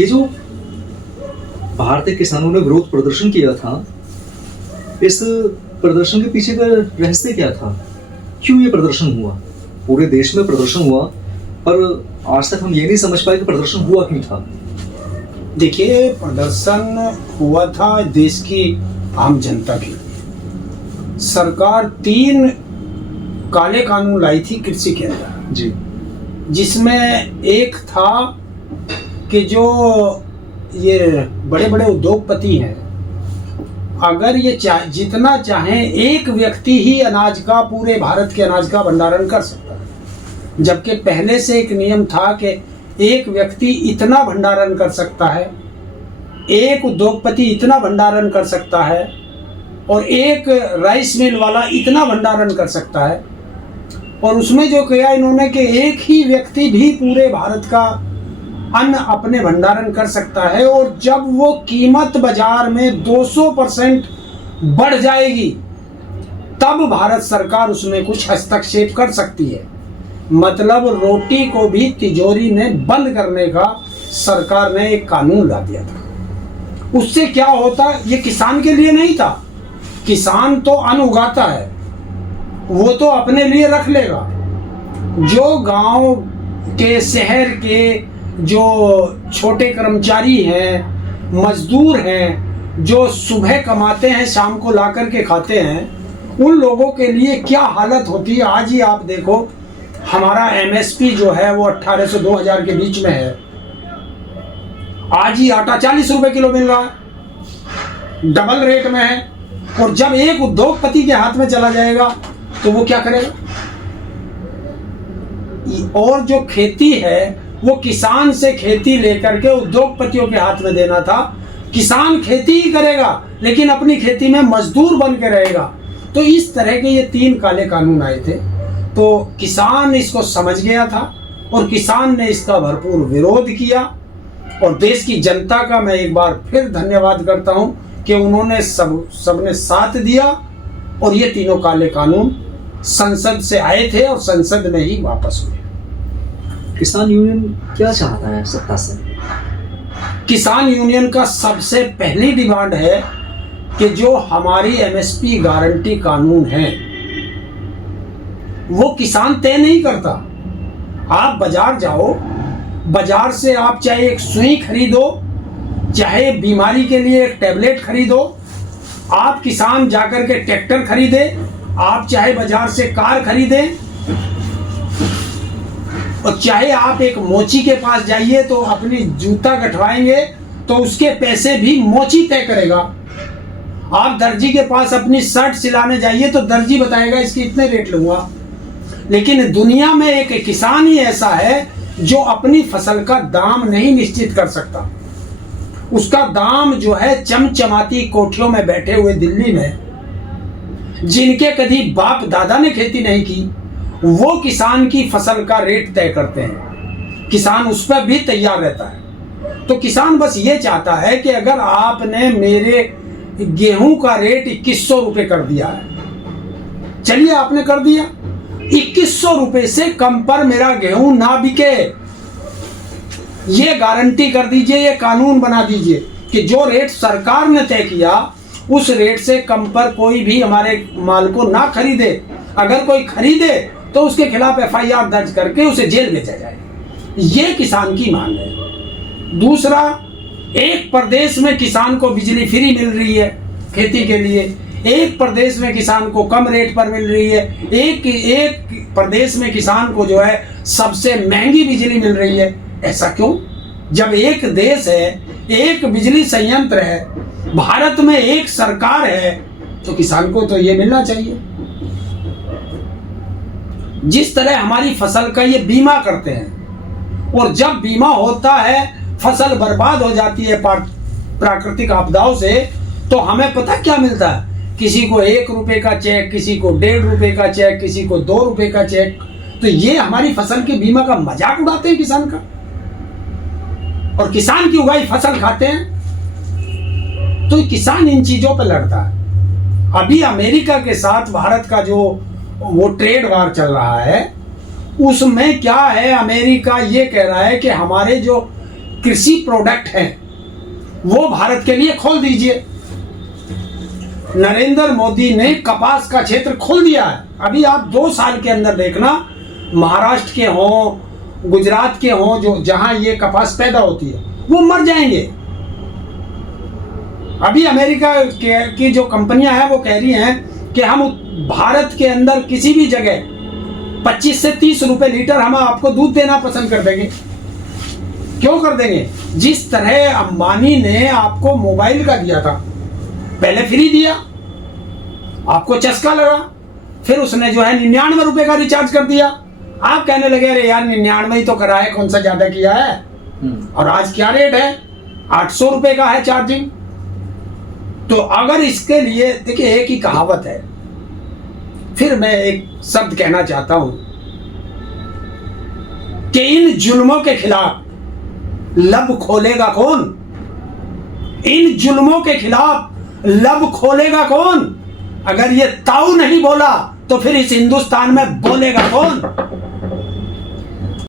ये जो भारतीय किसानों ने विरोध प्रदर्शन किया था, इस प्रदर्शन के पीछे का रहस्य क्या था? क्यों ये प्रदर्शन हुआ? पूरे देश में प्रदर्शन हुआ, पर आज तक हम ये नहीं समझ पाए कि प्रदर्शन हुआ क्यों था। देखिए, प्रदर्शन हुआ था देश की आम जनता के लिए। सरकार 3 काले कानून लाई थी कृषि के अंदर जी। जिसमें एक था कि जो ये बड़े बड़े उद्योगपति हैं, अगर ये जितना चाहे एक व्यक्ति ही अनाज का, पूरे भारत के अनाज का भंडारण कर सकता है, जबकि पहले से एक नियम था कि एक व्यक्ति इतना भंडारण कर सकता है, एक उद्योगपति इतना भंडारण कर सकता है और एक राइस मिल वाला इतना भंडारण कर सकता है। और उसमें जो किया इन्होंने कि एक ही व्यक्ति भी पूरे भारत का अन्न अपने भंडारण कर सकता है, और जब वो कीमत बाजार में 200% बढ़ जाएगी तब भारत सरकार उसमें कुछ हस्तक्षेप कर सकती है। मतलब रोटी को भी तिजोरी ने बंद करने का सरकार ने एक कानून ला दिया था। उससे क्या होता, ये किसान के लिए नहीं था। किसान तो अन्न उगाता है, वो तो अपने लिए रख लेगा। जो गांव के, शहर के जो छोटे कर्मचारी हैं, मजदूर हैं, जो सुबह कमाते हैं शाम को ला करके खाते हैं, उन लोगों के लिए क्या हालत होती है। आज ही आप देखो, हमारा एमएसपी जो है वो 1800 2000 के बीच में है। आज ही आटा 40 रुपए किलो मिल रहा है, डबल रेट में है। और जब एक उद्योगपति के हाथ में चला जाएगा तो वो क्या करेगा? और जो खेती है वो किसान से खेती लेकर के उद्योगपतियों के हाथ में देना था। किसान खेती ही करेगा लेकिन अपनी खेती में मजदूर बन के रहेगा। तो इस तरह के ये 3 काले कानून आए थे। तो किसान इसको समझ गया था और किसान ने इसका भरपूर विरोध किया। और देश की जनता का मैं एक बार फिर धन्यवाद करता हूं कि उन्होंने सबने साथ दिया और ये 3 काले कानून संसद से आए थे और संसद में ही वापस हुए। किसान यूनियन क्या चाहता है सत्ता से? किसान यूनियन का सबसे पहली डिमांड है कि जो हमारी एमएसपी गारंटी कानून है वो किसान तय नहीं करता। आप बाजार जाओ, बाजार से आप चाहे एक सुई खरीदो, चाहे बीमारी के लिए एक टैबलेट खरीदो, आप किसान जाकर के ट्रैक्टर खरीदे, आप चाहे बाजार से कार खरीदे, और चाहे आप एक मोची के पास जाइए तो अपनी जूता कटवाएंगे तो उसके पैसे भी मोची तय करेगा। आप दर्जी के पास अपनी शर्ट सिलाने जाइए तो दर्जी बताएगा इसकी इतने रेट लूंगा। लेकिन दुनिया में एक किसान ही ऐसा है जो अपनी फसल का दाम नहीं निश्चित कर सकता। उसका दाम जो है चमचमाती कोठियों में बैठे हुए दिल्ली में, जिनके कभी बाप दादा ने खेती नहीं की, वो किसान की फसल का रेट तय करते हैं। किसान उस पर भी तैयार रहता है। तो किसान बस ये चाहता है कि अगर आपने मेरे गेहूं का रेट 2100 रुपए कर दिया है, चलिए आपने कर दिया, 2100 रुपए से कम पर मेरा गेहूं ना बिके, ये गारंटी कर दीजिए, ये कानून बना दीजिए कि जो रेट सरकार ने तय किया उस रेट से कम पर कोई भी हमारे माल को ना खरीदे। अगर कोई खरीदे तो उसके खिलाफ एफआईआर दर्ज करके उसे जेल भेजा जाए। ये किसान की मांग है। दूसरा, एक प्रदेश में किसान को बिजली फ्री मिल रही है खेती के लिए, एक प्रदेश में किसान को कम रेट पर मिल रही है, एक प्रदेश में किसान को जो है सबसे महंगी बिजली मिल रही है। ऐसा क्यों? जब एक देश है, एक बिजली संयंत्र है, भारत में एक सरकार है, तो किसान को तो ये मिलना चाहिए। जिस तरह हमारी फसल का ये बीमा करते हैं, और जब बीमा होता है फसल बर्बाद हो जाती है प्राकृतिक आपदाओं से, तो हमें पता क्या मिलता है? किसी को 1 रुपए का चेक, किसी को 1.5 रुपए का चेक, किसी को 2 रुपए का चेक। तो ये हमारी फसल के बीमा का मजाक उड़ाते हैं किसान का, और किसान की उगाई फसल खाते हैं। तो किसान इन चीजों पर लड़ता है। अभी अमेरिका के साथ भारत का जो वो ट्रेड वार चल रहा है, उसमें क्या है, अमेरिका ये कह रहा है कि हमारे जो कृषि प्रोडक्ट हैं वो भारत के लिए खोल दीजिए। नरेंद्र मोदी ने कपास का क्षेत्र खोल दिया है। अभी आप 2 साल के अंदर देखना, महाराष्ट्र के हों, गुजरात के हों, जो जहां ये कपास पैदा होती है, वो मर जाएंगे। अभी अमेरिका की जो कंपनियां हैं वो कह रही हैं कि हम भारत के अंदर किसी भी जगह 25 से 30 रुपए लीटर हम आपको दूध देना पसंद कर देंगे। क्यों कर देंगे? जिस तरह अंबानी ने आपको मोबाइल का दिया था, पहले फ्री दिया, आपको चस्का लगा, फिर उसने जो है 99 रुपए का रिचार्ज कर दिया। आप कहने लगे अरे यार 99 ही तो करा है, कौन सा ज्यादा किया है। और आज क्या रेट है? 800 रुपए का है चार्जिंग। तो अगर इसके लिए देखिए, एक ही कहावत है, फिर मैं एक शब्द कहना चाहता हूं कि इन जुल्मों के खिलाफ लब खोलेगा कौन? इन जुल्मों के खिलाफ लब खोलेगा कौन? अगर ये ताऊ नहीं बोला तो फिर इस हिंदुस्तान में बोलेगा कौन?